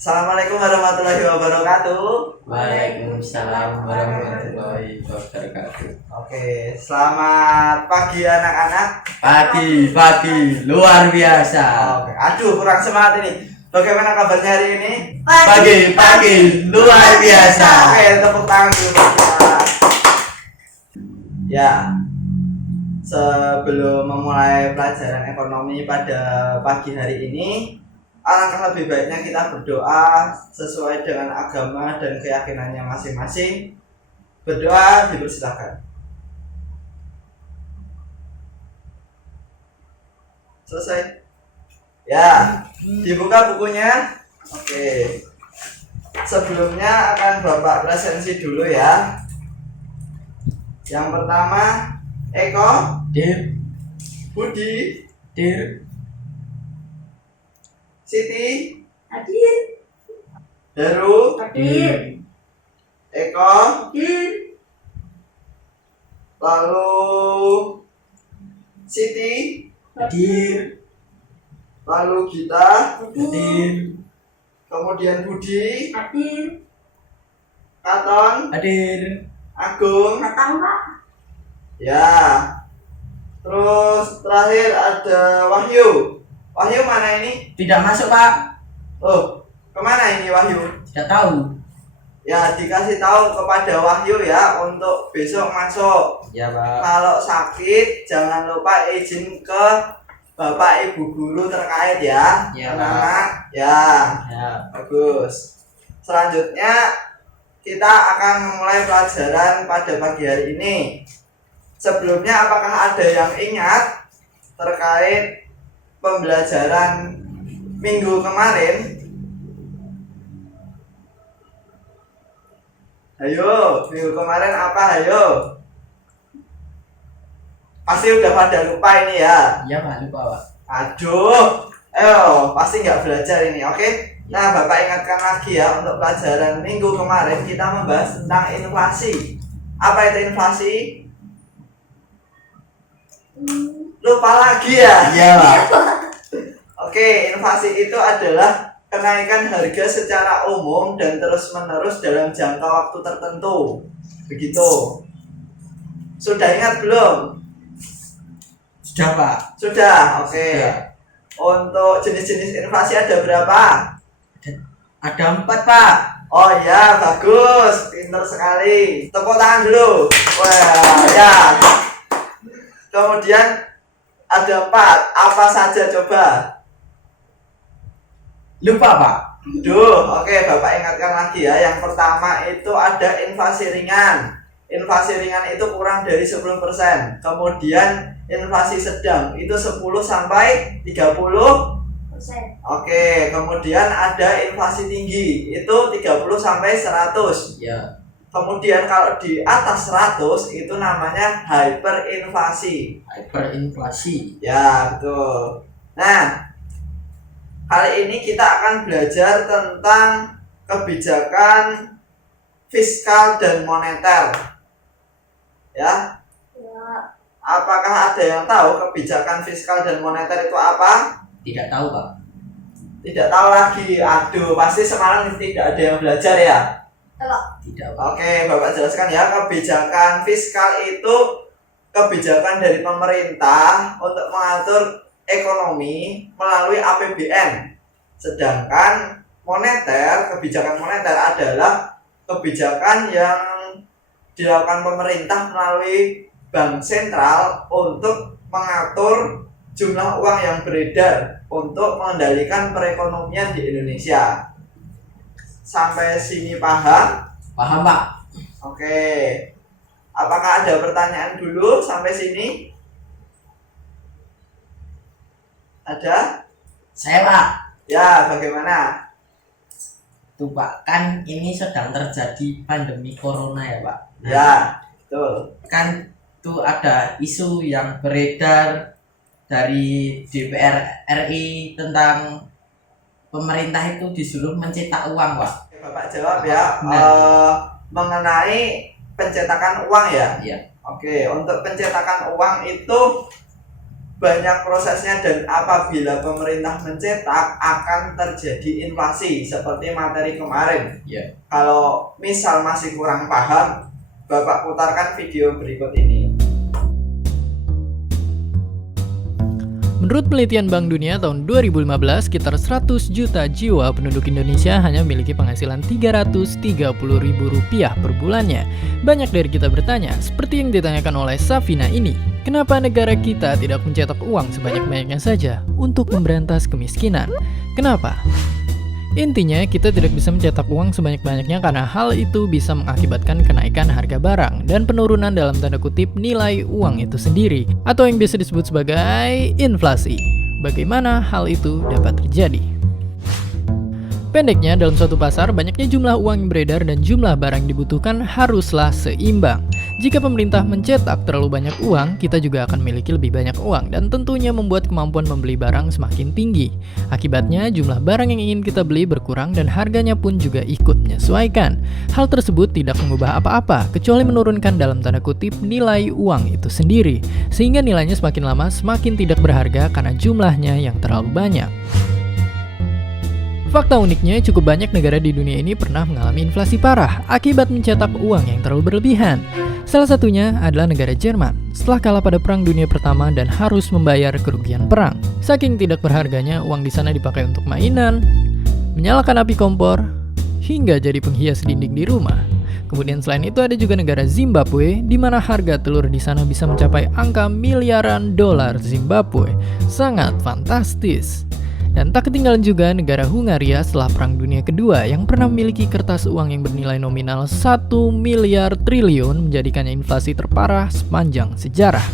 Assalamualaikum warahmatullahi wabarakatuh. Waalaikumsalam warahmatullahi wabarakatuh. Oke, selamat pagi anak-anak. Pagi luar biasa. Oke, aduh kurang semangat ini. Bagaimana kabarnya hari ini? Pagi luar biasa. Oke, tepuk tangan dulu buat kita. Ya, sebelum memulai pelajaran ekonomi pada pagi hari ini, alangkah lebih baiknya kita berdoa sesuai dengan agama dan keyakinannya masing-masing. Berdoa dipersilakan. Selesai. Ya, dibuka bukunya. Oke. Sebelumnya akan Bapak presensi dulu ya. Yang pertama, Eko, Dir, Budi, dir, Siti, Hadir, Heru, hadir, Eko, hadir, lalu Siti, dir, lalu Gita, dir, kemudian Budi, hadir, Katon, hadir, Agung, datang Pak. ya. Terus terakhir ada Wahyu. Wahyu mana ini? tidak masuk Pak. Oh, kemana ini Wahyu? Tidak tahu. Ya, dikasih tahu kepada Wahyu ya untuk besok masuk. Ya Pak. Kalau sakit jangan lupa izin ke Bapak Ibu guru terkait ya. Ya, anak-anak. Ya, Ya. bagus. Selanjutnya kita akan memulai pelajaran pada pagi hari ini. Sebelumnya apakah ada yang ingat terkait pembelajaran minggu kemarin? Ayo, minggu kemarin apa? Ayo. Pasti udah pada lupa ini ya. Ya Pak, lupa Pak. Aduh, ayo, pasti nggak belajar ini, oke? Nah, Bapak ingatkan lagi ya, untuk pelajaran minggu kemarin kita membahas tentang inflasi. Apa itu inflasi? Lupa lagi ya? Iya Pak. Oke, inflasi itu adalah kenaikan harga secara umum dan terus-menerus dalam jangka waktu tertentu. Begitu. Sudah ingat belum? Sudah Pak. Sudah, oke. Sudah. Untuk jenis-jenis inflasi ada berapa? Ada 4 Pak. Oh ya, bagus, pinter sekali. Tepuk tangan dulu. Wah, ya. Kemudian ada 4. Apa saja coba? Lupa Pak. Duh, oke, Bapak ingatkan lagi ya. Yang pertama itu ada inflasi ringan. Inflasi ringan itu kurang dari 10%. Kemudian inflasi sedang itu 10 sampai 30. Oke, kemudian ada inflasi tinggi itu 30 sampai 100. Ya. Kemudian kalau di atas 100 itu namanya hyperinflasi. Hyperinflasi. Ya, betul. Nah, kali ini kita akan belajar tentang kebijakan fiskal dan moneter. Ya. Apakah ada yang tahu kebijakan fiskal dan moneter itu apa? Tidak tahu Pak. Tidak tahu lagi. Aduh, pasti semalam tidak ada yang belajar ya. Tidak Pak. Oke, Bapak jelaskan ya. Kebijakan fiskal itu kebijakan dari pemerintah untuk mengatur ekonomi melalui APBN. Sedangkan moneter, kebijakan moneter adalah kebijakan yang dilakukan pemerintah melalui bank sentral untuk mengatur jumlah uang yang beredar untuk mengendalikan perekonomian di Indonesia. Sampai sini paham? Paham Pak? Oke. Apakah ada pertanyaan dulu sampai sini? Ada? Saya Pak. Ya, bagaimana? Tuh Pak, kan ini sedang terjadi pandemi corona ya Pak. Ya, betul. Kan tuh ada isu yang beredar dari DPR RI tentang pemerintah itu disuruh mencetak uang Pak. Bapak jawab ya. Benar. Mengenai pencetakan uang ya. Iya. Oke, untuk pencetakan uang itu banyak prosesnya, dan apabila pemerintah mencetak akan terjadi inflasi seperti materi kemarin. Ya. Kalau misal masih kurang paham, Bapak putarkan video berikut ini. Menurut penelitian Bank Dunia tahun 2015, sekitar 100 juta jiwa penduduk Indonesia hanya memiliki penghasilan Rp330.000 per bulannya. Banyak dari kita bertanya, seperti yang ditanyakan oleh Safina ini, kenapa negara kita tidak mencetak uang sebanyak-banyaknya saja untuk memberantas kemiskinan? Kenapa? Intinya, kita tidak bisa mencetak uang sebanyak-banyaknya karena hal itu bisa mengakibatkan kenaikan harga barang dan penurunan dalam tanda kutip nilai uang itu sendiri, atau yang biasa disebut sebagai inflasi. Bagaimana hal itu dapat terjadi? Pendeknya, dalam suatu pasar, banyaknya jumlah uang yang beredar dan jumlah barang yang dibutuhkan haruslah seimbang. Jika pemerintah mencetak terlalu banyak uang, kita juga akan memiliki lebih banyak uang dan tentunya membuat kemampuan membeli barang semakin tinggi. Akibatnya, jumlah barang yang ingin kita beli berkurang dan harganya pun juga ikut menyesuaikan. Hal tersebut tidak mengubah apa-apa, kecuali menurunkan dalam tanda kutip nilai uang itu sendiri, sehingga nilainya semakin lama semakin tidak berharga karena jumlahnya yang terlalu banyak. Fakta uniknya, cukup banyak negara di dunia ini pernah mengalami inflasi parah akibat mencetak uang yang terlalu berlebihan. Salah satunya adalah negara Jerman, setelah kalah pada Perang Dunia Pertama dan harus membayar kerugian perang. Saking tidak berharganya, uang di sana dipakai untuk mainan, menyalakan api kompor, hingga jadi penghias dinding di rumah. Kemudian selain itu ada juga negara Zimbabwe, di mana harga telur di sana bisa mencapai angka miliaran dolar Zimbabwe. Sangat fantastis. Dan tak ketinggalan juga negara Hungaria setelah Perang Dunia Kedua yang pernah memiliki kertas uang yang bernilai nominal 1 miliar triliun, menjadikannya inflasi terparah sepanjang sejarah.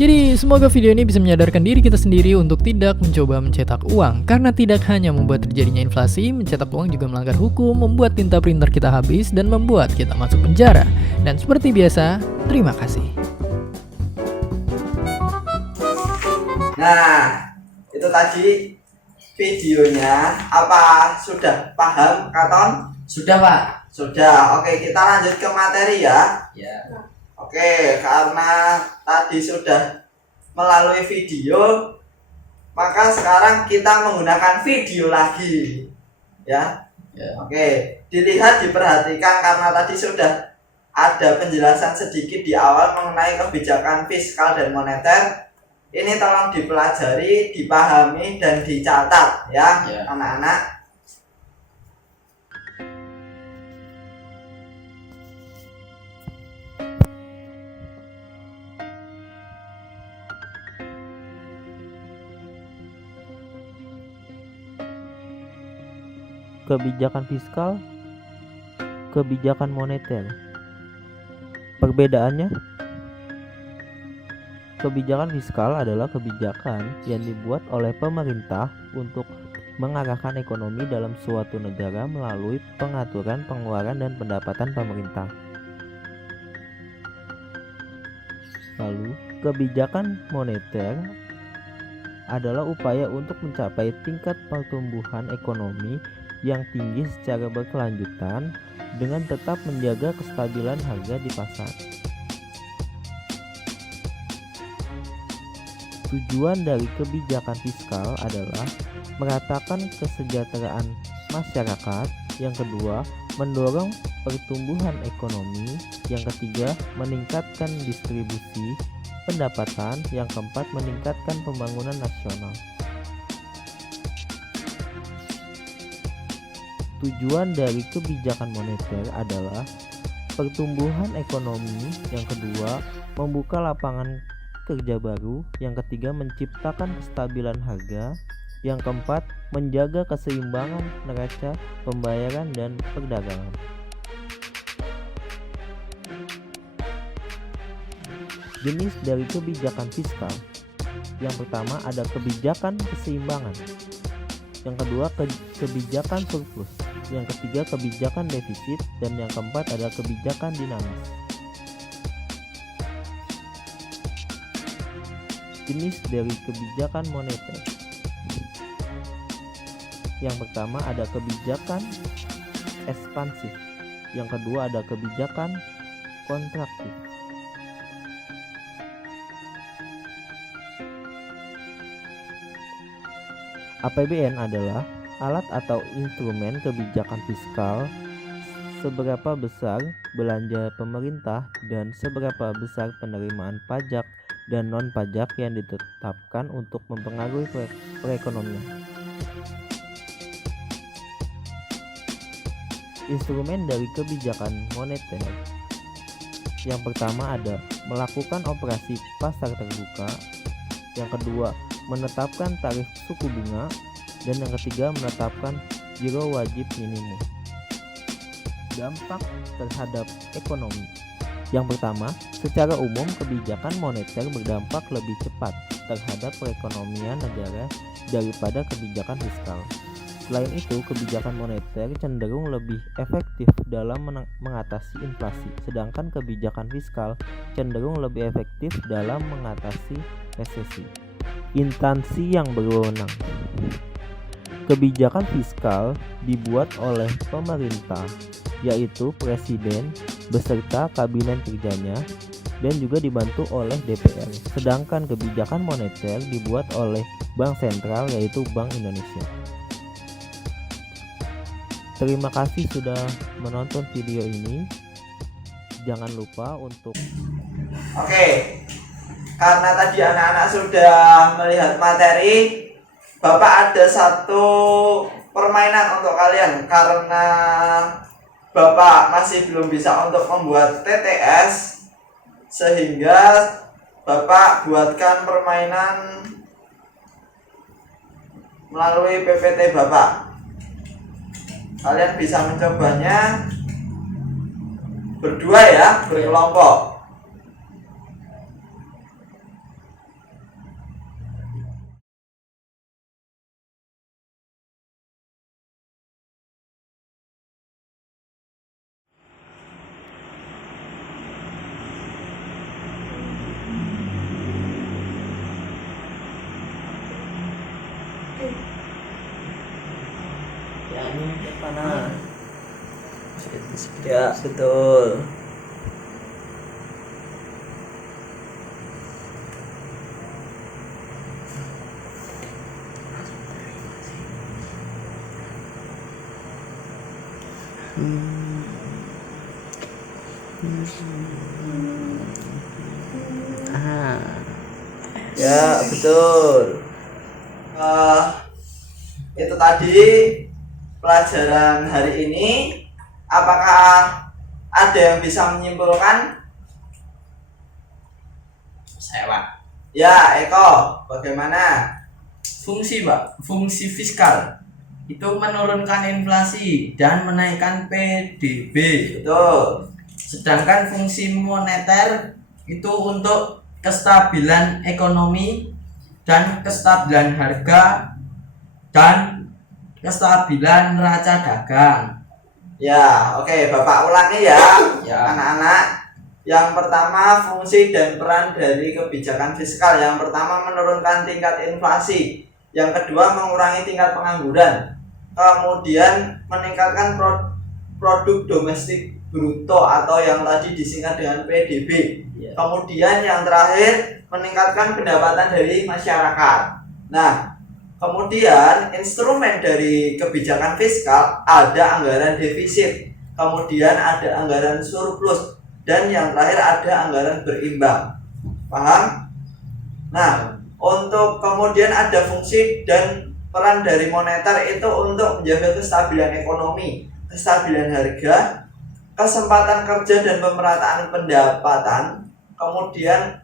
Jadi semoga video ini bisa menyadarkan diri kita sendiri untuk tidak mencoba mencetak uang, karena tidak hanya membuat terjadinya inflasi, mencetak uang juga melanggar hukum, membuat tinta printer kita habis, dan membuat kita masuk penjara. Dan seperti biasa, terima kasih. Nah, itu tadi videonya. Apa sudah paham, Katon? Sudah, Pak. Sudah. Oke, kita lanjut ke materi ya. Ya. Oke, karena tadi sudah melalui video, maka sekarang kita menggunakan video lagi. Ya. Ya. Oke, dilihat, diperhatikan, karena tadi sudah ada penjelasan sedikit di awal mengenai kebijakan fiskal dan moneter. Ini tolong dipelajari, dipahami, dan dicatat ya, Ya. anak-anak. Kebijakan fiskal, kebijakan moneter. Perbedaannya, kebijakan fiskal adalah kebijakan yang dibuat oleh pemerintah untuk mengarahkan ekonomi dalam suatu negara melalui pengaturan pengeluaran dan pendapatan pemerintah. Lalu, kebijakan moneter adalah upaya untuk mencapai tingkat pertumbuhan ekonomi yang tinggi secara berkelanjutan dengan tetap menjaga kestabilan harga di pasar. Tujuan dari kebijakan fiskal adalah meratakan kesejahteraan masyarakat. Yang kedua, mendorong pertumbuhan ekonomi. Yang ketiga, meningkatkan distribusi pendapatan. Yang keempat, meningkatkan pembangunan nasional. Tujuan dari kebijakan moneter adalah pertumbuhan ekonomi. Yang kedua, membuka lapangan kerja baru. Yang ketiga, menciptakan kestabilan harga. Yang keempat, menjaga keseimbangan neraca pembayaran dan perdagangan. Jenis dari kebijakan fiskal. Yang pertama ada kebijakan keseimbangan. Yang kedua kebijakan surplus. Yang ketiga kebijakan defisit, dan yang keempat ada kebijakan dinamis. Jenis dari kebijakan moneter. Yang pertama ada kebijakan ekspansif. Yang kedua ada kebijakan kontraktif. APBN adalah alat atau instrumen kebijakan fiskal. Seberapa besar belanja pemerintah dan seberapa besar penerimaan pajak dan non-pajak yang ditetapkan untuk mempengaruhi perekonomian. Instrumen dari kebijakan moneter. Yang pertama ada melakukan operasi pasar terbuka. Yang kedua, menetapkan tarif suku bunga. Dan yang ketiga, menetapkan giro wajib minimum. Dampak terhadap ekonomi. Yang pertama, secara umum kebijakan moneter berdampak lebih cepat terhadap perekonomian negara daripada kebijakan fiskal. Selain itu, kebijakan moneter cenderung lebih efektif dalam mengatasi inflasi, sedangkan kebijakan fiskal cenderung lebih efektif dalam mengatasi resesi. Instansi yang berwenang. Kebijakan fiskal dibuat oleh pemerintah, yaitu presiden beserta kabinet kerjanya, dan juga dibantu oleh DPR. Sedangkan kebijakan moneter dibuat oleh Bank Sentral, yaitu Bank Indonesia. Terima kasih sudah menonton video ini. Jangan lupa untuk Oke, karena tadi anak-anak sudah melihat materi, Bapak ada satu permainan untuk kalian. Karena Bapak masih belum bisa untuk membuat TTS, sehingga Bapak buatkan permainan melalui PPT Bapak. Kalian bisa mencobanya berdua ya, berkelompok. mana? Ya, betul. Ya, betul. Itu tadi pelajaran hari ini. Apakah ada yang bisa menyimpulkan? Saya, Pak. Ya, Eko, bagaimana? Fungsi fiskal itu menurunkan inflasi dan menaikkan PDB. Betul. Sedangkan fungsi moneter itu untuk kestabilan ekonomi dan kestabilan harga dan kestabilan neraca dagang. Ya, oke, Bapak ulangi ya, Ya. anak-anak. Yang pertama, fungsi dan peran dari kebijakan fiskal. Yang pertama, menurunkan tingkat inflasi. Yang kedua, mengurangi tingkat pengangguran. Kemudian, meningkatkan produk domestik bruto atau yang tadi disingkat dengan PDB. Ya. Kemudian yang terakhir, meningkatkan pendapatan dari masyarakat. Nah, kemudian instrumen dari kebijakan fiskal ada anggaran defisit, kemudian ada anggaran surplus, dan yang terakhir ada anggaran berimbang. Paham? Nah, untuk kemudian ada fungsi dan peran dari moneter itu untuk menjaga kestabilan ekonomi, kestabilan harga, kesempatan kerja dan pemerataan pendapatan, kemudian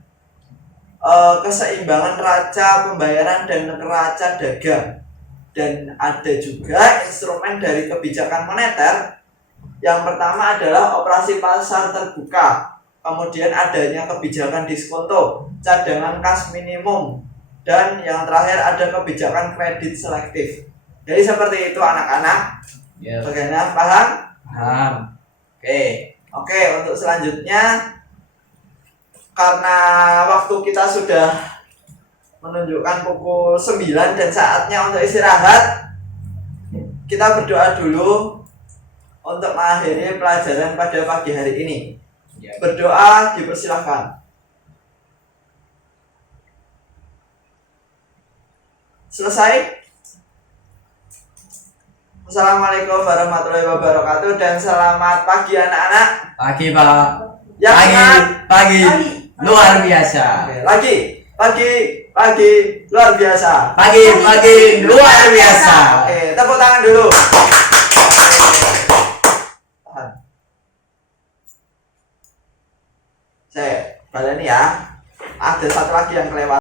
keseimbangan neraca pembayaran dan neraca dagang. Dan ada juga instrumen dari kebijakan moneter. Yang pertama adalah operasi pasar terbuka, kemudian adanya kebijakan diskonto, cadangan kas minimum, dan yang terakhir ada kebijakan kredit selektif. Jadi seperti itu anak-anak. Ya. Bagaimana, paham? Paham. Oke, untuk selanjutnya, karena waktu kita sudah menunjukkan pukul 9 dan saatnya untuk istirahat, kita berdoa dulu untuk mengakhiri pelajaran pada pagi hari ini. Ya. Berdoa dipersilahkan. Selesai? Assalamualaikum warahmatullahi wabarakatuh dan selamat pagi anak-anak. Pagi Pak. Yang semangat. Pagi. Pagi. Luar biasa. Oke, lagi. Pagi luar biasa. Pagi luar biasa. Oke, tepuk tangan dulu. Tahan. Saya baleni ya. Ada satu lagi yang kelewat.